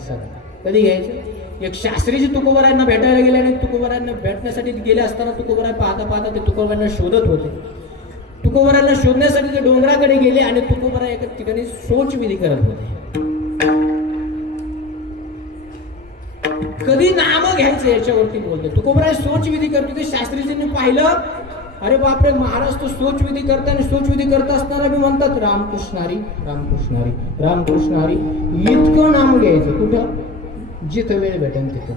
सगळं कधी घ्यायचं? एक शास्त्रीजी तुकोबरांना भेटायला गेले आणि तुकोबरांना भेटण्यासाठी गेले असताना तुकोबराय पाहता पाहता ते तुकोबरांना शोधत होते. तुकोबरांना शोधण्यासाठी ते डोंगराकडे गेले आणि तुकोबरा एका ठिकाणी शौच विधी करत होते. कधी नाम घ्यायचं याच्यावरती बोलतो. तुकोबराय सोच विधी करतो ते शास्त्रीजींनी पाहिलं अरे बापरे महाराज तो सोच विधी करता आणि सोच विधी करत असताना बी म्हणतात रामकृष्णारी रामकृष्णारी रामकृष्णारी इतकं नाम घ्यायचं कुठं? जिथं वेळ भेटेल तिथं.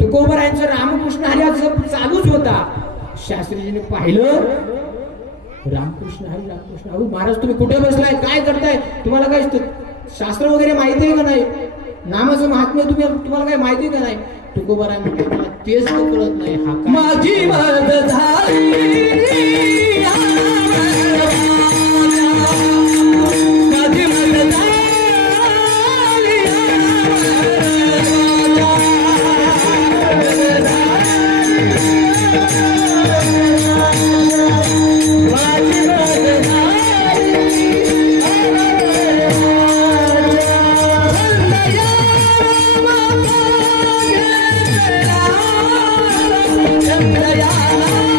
तुकोबरायांचं रामकृष्ण हरी असं चालूच होता. शास्त्रीजीने पाहिलं रामकृष्ण हरी रामकृष्ण अहो महाराज तुम्ही कुठे बसलाय? काय करताय? तुम्हाला काय स्त- शास्त्र वगैरे माहिती आहे का नाही? नामाचं महात्म्य तुम्ही तुम्हाला काय माहिती का नाही? तुकोबराय म्हणते मला तेच कळत नाही हा काय?" माझी சந்திரயானா